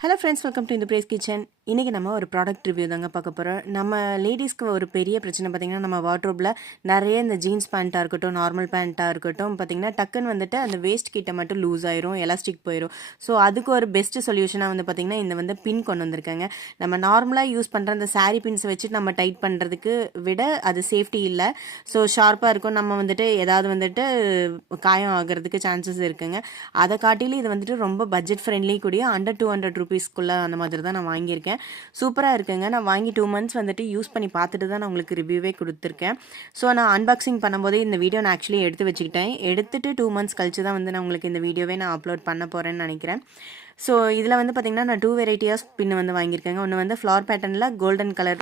Hello friends, welcome to இந்த brace kitchen. இன்றைக்கி நம்ம ஒரு ப்ராடக்ட் ரிவ்யூ தாங்க பார்க்க போகிறோம். நம்ம லேடிஸ்க்கு ஒரு பெரிய பிரச்சனை பார்த்திங்கன்னா, நம்ம வார்ட்ரோப்பில் நிறைய இந்த ஜீன்ஸ் பேண்ட்டாக இருக்கட்டும், நார்மல் பேண்ட்டாக இருக்கட்டும் பார்த்திங்கன்னா, டக்குன்னு வந்துட்டு அந்த வேஸ்ட் கிட்ட மட்டும் லூஸ் ஆயிரும், எலாஸ்டிக் போயிடும். ஸோ அதுக்கு ஒரு பெஸ்ட் சொல்யூஷனாக வந்து பார்த்திங்கன்னா, இந்த வந்து பின் கொண்டு வந்திருக்காங்க. நம்ம நார்மலாக யூஸ் பண்ணுற அந்த சாரீ பின்ஸை வச்சு நம்ம டைட் பண்ணுறதுக்கு விட அது சேஃப்டி இல்லை. ஸோ ஷார்ப்பாக இருக்கும், நம்ம வந்துட்டு ஏதாவது வந்துட்டு காயம் ஆகிறதுக்கு சான்சஸ் இருக்குங்க. அதை காட்டிலும் இது வந்துட்டு ரொம்ப பட்ஜெட் ஃப்ரெண்ட்லி கூடிய அண்டர் 200 ரூபீஸ்க்குள்ளே அந்த மாதிரி தான் நான் வாங்கியிருக்கேன். சூப்பராக இருக்குங்க. நான் வாங்கி 2 மந்த்ஸ் வந்துட்டு யூஸ் பண்ணி பார்த்துட்டு தான் நான் உங்களுக்கு ரிவ்யூவே கொடுத்துருக்கேன். ஸோ நான் அன்பாக்சிங் பண்ணும்போதே இந்த வீடியோ நான் ஆக்சுவலி எடுத்து வச்சுக்கிட்டேன். எடுத்துட்டு 2 மந்த்ஸ் கழிச்சு தான் வந்து நான் உங்களுக்கு இந்த வீடியோவே நான் அப்லோட் பண்ண போகிறேன்னு நினைக்கிறேன். ஸோ இதில் வந்து பார்த்திங்கன்னா நான் 2 வெரைட்டி ஆஃப் பின் வந்து வாங்கியிருக்கேங்க. ஒன்று வந்து ஃப்ளார் பேட்டர்னில் கோல்டன் கலர்,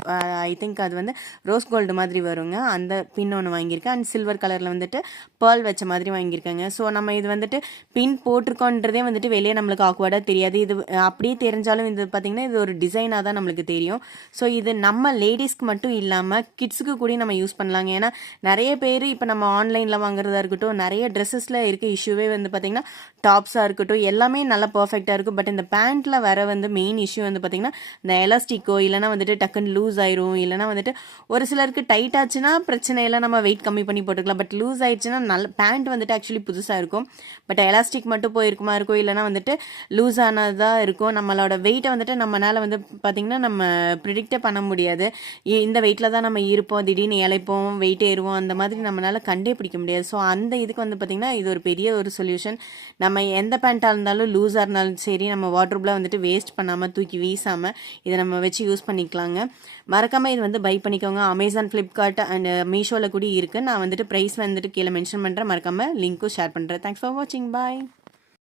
ஐ திங்க் அது வந்து ரோஸ் கோல்டு மாதிரி வருங்க, அந்த பின் ஒன்று வாங்கியிருக்கேன். அண்ட் சில்வர் கலரில் வந்துட்டு பேர்ல் வச்ச மாதிரி வாங்கியிருக்கேங்க. ஸோ நம்ம இது வந்துட்டு பின் போட்டிருக்கோன்றதே வந்துட்டு வெளியே நம்மளுக்கு ஆக்வர்டாக தெரியாது. இது அப்படியே தெரிஞ்சாலும் இது பார்த்திங்கன்னா இது ஒரு டிசைனாக தான் நம்மளுக்கு தெரியும். ஸோ இது நம்ம லேடிஸ்க்கு மட்டும் இல்லாமல் கிட்ஸுக்கு கூட நம்ம யூஸ் பண்ணலாங்க. ஏன்னா நிறைய பேர் இப்போ நம்ம ஆன்லைனில் வாங்குறதா இருக்கட்டும், நிறைய ட்ரெஸ்ஸஸில் இருக்க இஷ்யூவே வந்து பார்த்திங்கன்னா டாப்ஸாக இருக்கட்டும் எல்லாமே நல்லா பர்ஃபெக்டாக இருக்கும். பட் இந்த பேண்ட்டில் வர வந்து மெயின் இஷ்யூ வந்து பார்த்திங்கன்னா இந்த எலாஸ்டிக்கோ இல்லைனா வந்துட்டு டக்குன்னு லூஸ் ஆயிரும், இல்லைனா வந்துட்டு ஒரு சிலருக்கு டைட் ஆச்சுன்னா பிரச்சனை இல்லை, நம்ம வெயிட் கம்மி பண்ணி போட்டுக்கலாம். பட் லூஸ் ஆயிடுச்சுன்னா நல்ல பேண்ட் வந்துட்டு ஆக்சுவலி புதுசாக இருக்கும், பட் எலாஸ்டிக் மட்டும் போயிருக்குமா இருக்கும், இல்லைனா வந்துட்டு லூஸ் ஆனதாக இருக்கும். நம்மளோட வெயிட்டை வந்துட்டு நம்மளால் வந்து பார்த்திங்கன்னா நம்ம ப்ரிடிக்டே பண்ண முடியாது. இந்த வெயிட்டில் தான் நம்ம இருப்போம், திடீர்னு இழைப்போம், வெயிட் ஏறுவோம், அந்த மாதிரி நம்மளால் கண்டே பிடிக்க முடியாது. ஸோ அந்த இதுக்கு வந்து பார்த்திங்கன்னா இது ஒரு பெரிய ஒரு சொல்யூஷன். நம்ம எந்த பேண்ட்டாக இருந்தாலும் லூஸாக இருந்தாலும் சரி, நம்ம வாட்ரோப்பில் வந்துட்டு வேஸ்ட் பண்ணாமல் தூக்கி வீசாமல் இதை நம்ம வச்சு யூஸ் பண்ணிக்கலாங்க. மறக்காமல் இது வந்து பை பண்ணிக்கோங்க. அமேசான், ஃப்ளிப்கார்ட் அண்ட் மீஷோவில் கூட இருக்குது. நான் வந்துட்டு ப்ரைஸ் வந்துட்டு கீழே மென்ஷன் பண்ணுறேன். மறக்காமல் லிங்க்கும் ஷேர் பண்ணுறேன். தேங்க்ஸ் ஃபார் வாட்சிங். பாய்.